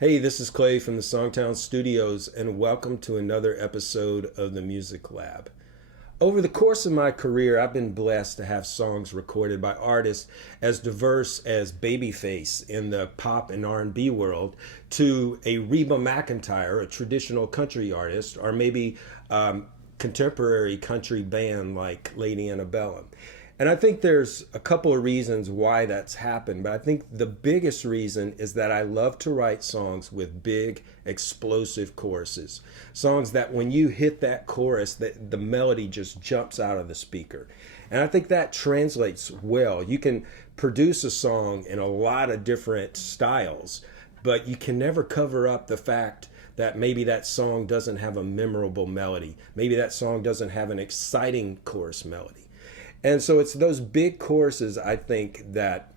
Hey, this is Clay from the SongTown studios, and welcome to another episode of the Music Lab. Over the course of my career, I've been blessed to have songs recorded by artists as diverse as Babyface in the pop and R&B world, to a Reba McEntire, a traditional country artist, or maybe contemporary country band like Lady Antebellum. And I think there's a couple of reasons why that's happened, but I think the biggest reason is that I love to write songs with big, explosive choruses. Songs that when you hit that chorus, the melody just jumps out of the speaker. And I think that translates well. You can produce a song in a lot of different styles, but you can never cover up the fact that maybe that song doesn't have a memorable melody. Maybe that song doesn't have an exciting chorus melody. And so it's those big choruses, I think, that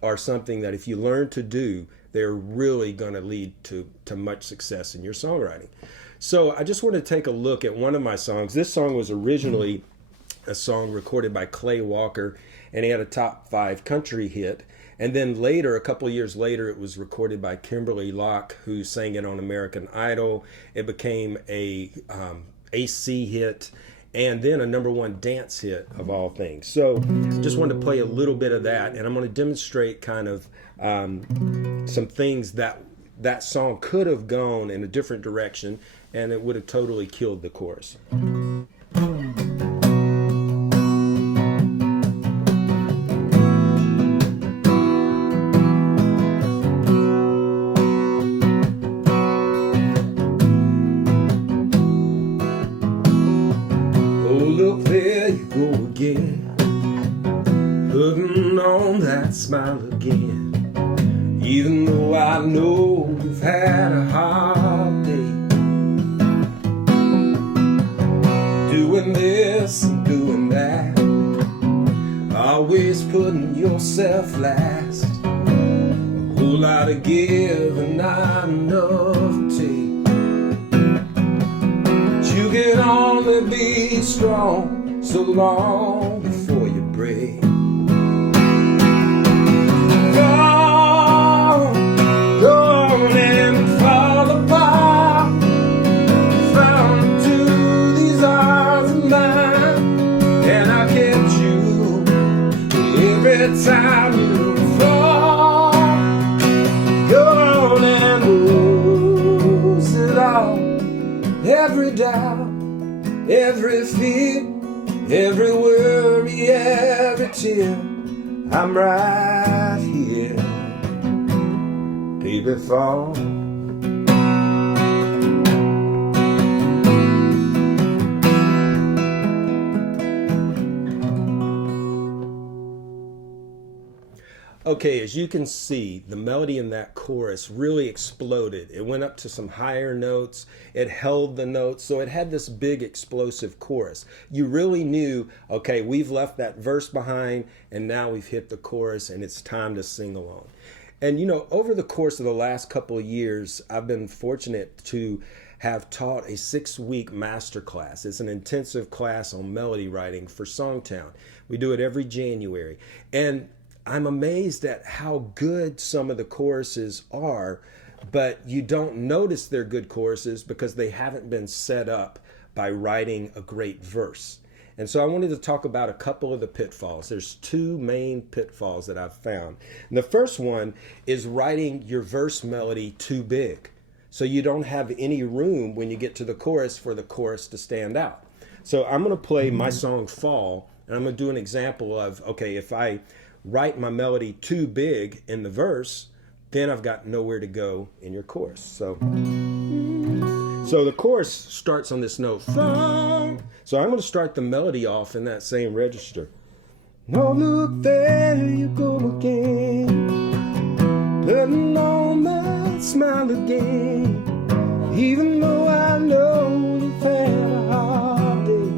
are something that if you learn to do, they're really going to lead to much success in your songwriting. So I just want to take a look at one of my songs. This song was originally a song recorded by Clay Walker, and he had a top 5 country hit. And then later, a couple of years later, it was recorded by Kimberly Locke, who sang it on American Idol. It became a AC hit, and then a #1 dance hit of all things. So just wanted to play a little bit of that, and I'm going to demonstrate kind of some things that song could have gone in a different direction, and it would have totally killed the chorus. Look, there you go again, putting on that smile again. Even though I know you've had a hard day, doing this and doing that, always putting yourself last. A whole lot of give and not enough to take. You can only be strong so long before you break. Go on and fall apart. Found into these arms of mine, and I kept you every time you fall. Go on and lose it all. Every doubt, every fear, every worry, every tear, I'm right here, baby, fall. Okay, as you can see, the melody in that chorus really exploded. It went up to some higher notes. It held the notes, so it had this big explosive chorus. You really knew, okay, we've left that verse behind, and now we've hit the chorus, and it's time to sing along. And you know, over the course of the last couple of years, I've been fortunate to have taught a 6-week masterclass. It's an intensive class on melody writing for SongTown. We do it every January. And I'm amazed at how good some of the choruses are, but you don't notice they're good choruses because they haven't been set up by writing a great verse. And so I wanted to talk about a couple of the pitfalls. There's 2 main pitfalls that I've found. And the first one is writing your verse melody too big, so you don't have any room when you get to the chorus for the chorus to stand out. So I'm going to play my song Fall, and I'm going to do an example of, okay, if I write my melody too big in the verse, then I've got nowhere to go in your chorus. So the chorus starts on this note, Fall. So I'm going to start the melody off in that same register. Oh, look, there you go again, putting on that smile again, even though I know you've had a hard day.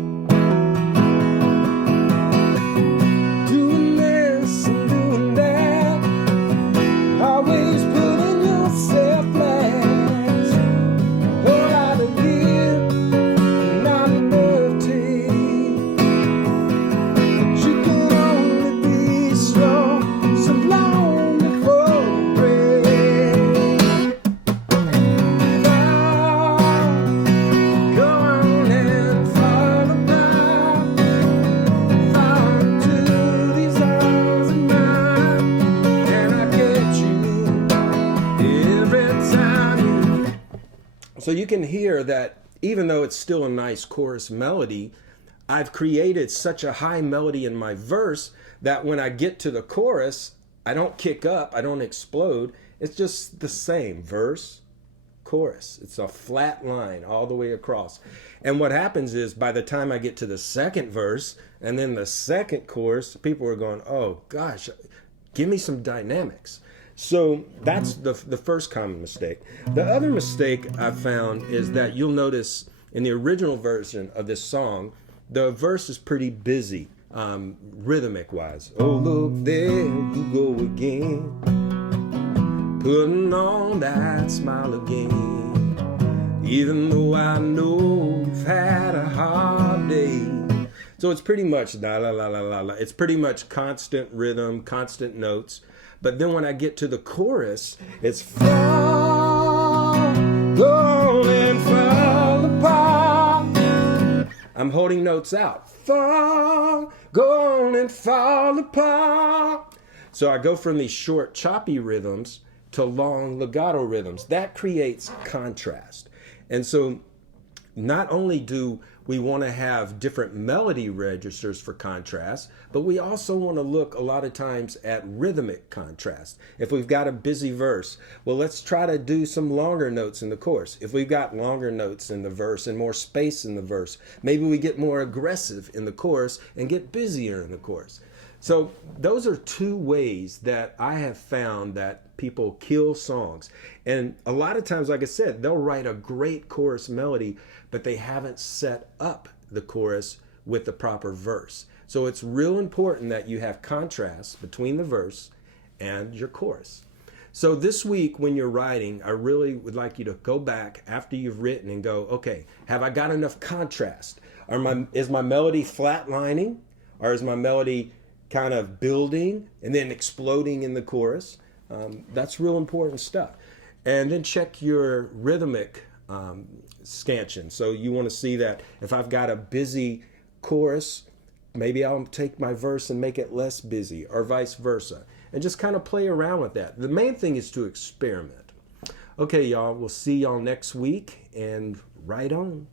So you can hear that even though it's still a nice chorus melody, I've created such a high melody in my verse that when I get to the chorus, I don't kick up, I don't explode. It's just the same verse, chorus. It's a flat line all the way across. And what happens is by the time I get to the second verse and then the second chorus, people are going, oh gosh, give me some dynamics. So that's the first common mistake. The other mistake I found is that you'll notice in the original version of this song, the verse is pretty busy, rhythmic wise. Oh, look, there you go again, putting on that smile again, even though I know you've had a hard day. So it's pretty much la la la la la la. It's pretty much constant rhythm, constant notes. But then when I get to the chorus, it's fall, go and fall apart. I'm holding notes out. Fall, go on and fall apart. So I go from these short, choppy rhythms to long legato rhythms. That creates contrast. And so not only do we want to have different melody registers for contrast, but we also want to look a lot of times at rhythmic contrast. If we've got a busy verse, well, let's try to do some longer notes in the chorus. If we've got longer notes in the verse and more space in the verse, maybe we get more aggressive in the chorus and get busier in the chorus. So those are two ways that I have found that people kill songs. And a lot of times, like I said, they'll write a great chorus melody, but they haven't set up the chorus with the proper verse. So it's real important that you have contrast between the verse and your chorus. So this week when you're writing, I really would like you to go back after you've written and go, okay, have I got enough contrast? Is my melody flatlining, or is my melody kind of building and then exploding in the chorus? That's real important stuff. And then check your rhythmic scansion. So you want to see that if I've got a busy chorus, maybe I'll take my verse and make it less busy, or vice versa. And just kind of play around with that. The main thing is to experiment. Okay, y'all, we'll see y'all next week, and right on.